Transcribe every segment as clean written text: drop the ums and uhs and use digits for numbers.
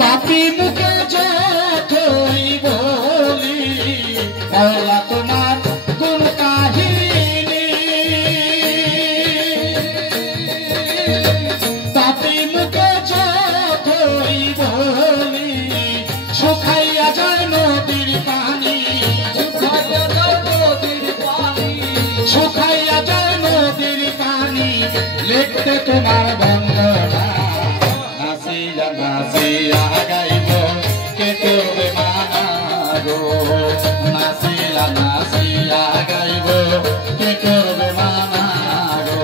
পাপি মুখে যতই বলি আল্লাহ তোমার কোন কাহিনী, পাপি মুখে যতই বলি শুকাইয়া যায় নদীর পানি, শুকাইয়া যায় নদীর পানি লিখতে তোমার বন্দনা। নাচিয়া নাচিয়া গাইব কে করবে মানা গো, নাচিয়া নাচিয়া গাইব কে করবে মানা গো।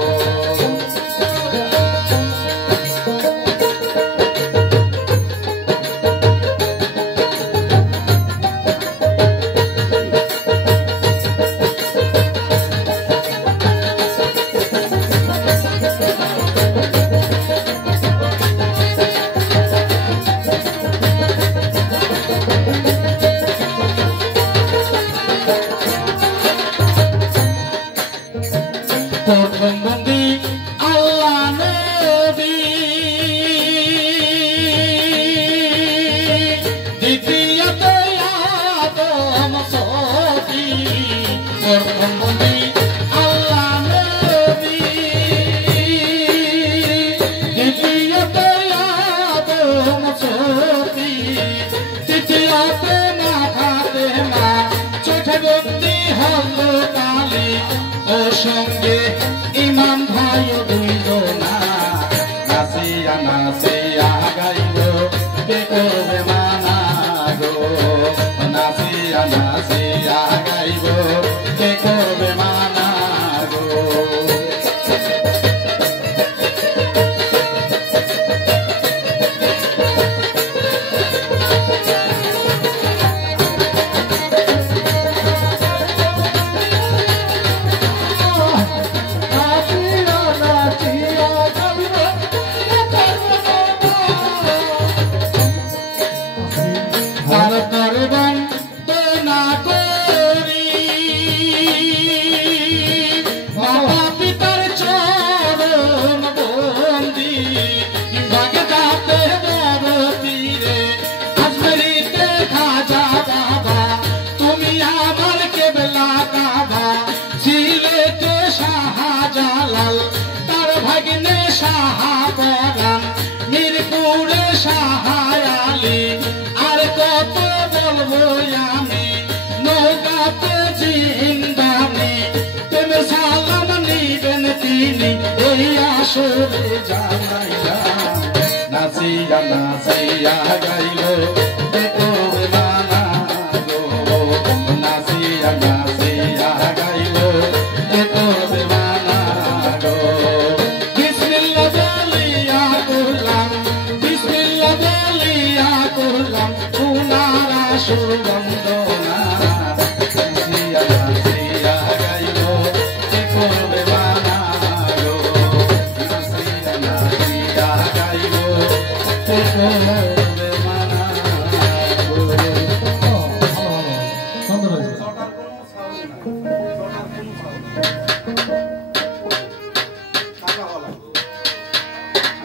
প্রথম বন্দী আল্লাহ নবী, দ্বিতীয়তে আদম সতী। প্রথম বন্দী আল্লাহ নবী, দ্বিতীয়তে আদম সতী। তৃতীয়তে মাথাতে মা, চৌথা ব্যক্তি হল কালী ও সঙ্গে ইমাম ভাই দুইজনা। নাচিয়া নাচিয়া গাইব কে করবে মানা গো, নাচিয়া নাচিয়া গাইব কে করবে মানা গো। তার করবান তো না করি বাবা পিতার চরণ বন্দি, বাগদাতে বড় পীরে আজমেরিতে খাজা বাবা, তুমি আমার কেবলা কাবা। সিলেটে শাহজালাল তার ভাগ্নে শাহপরাণ, মিরপুরে শাহ আলী, আর কত বলবো আমি নৌকাতে জিন্দানি। তুমি সালাম নিবেন তিনি এই আসরে জানাইলাম। নাচিয়া